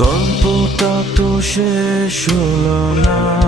গল্পটা তো শেষ হলো না।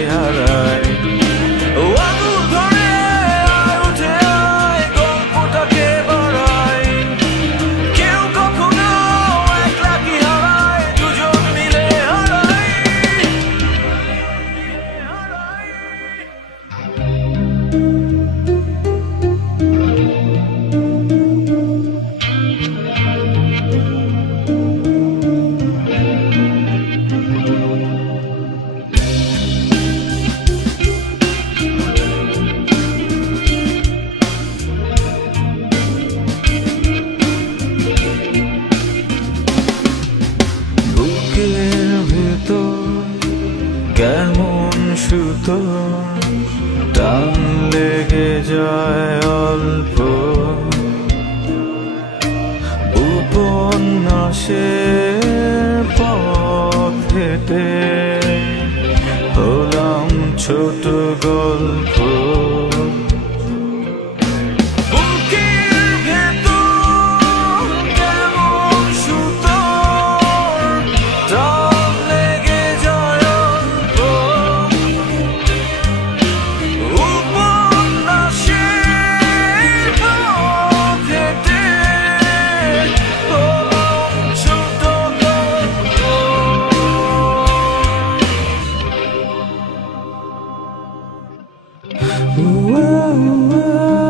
সুতো টান লেগে যায় অল্প। উপন্যাসে পথ হলাম ছোট গল্প। Whoa, whoa.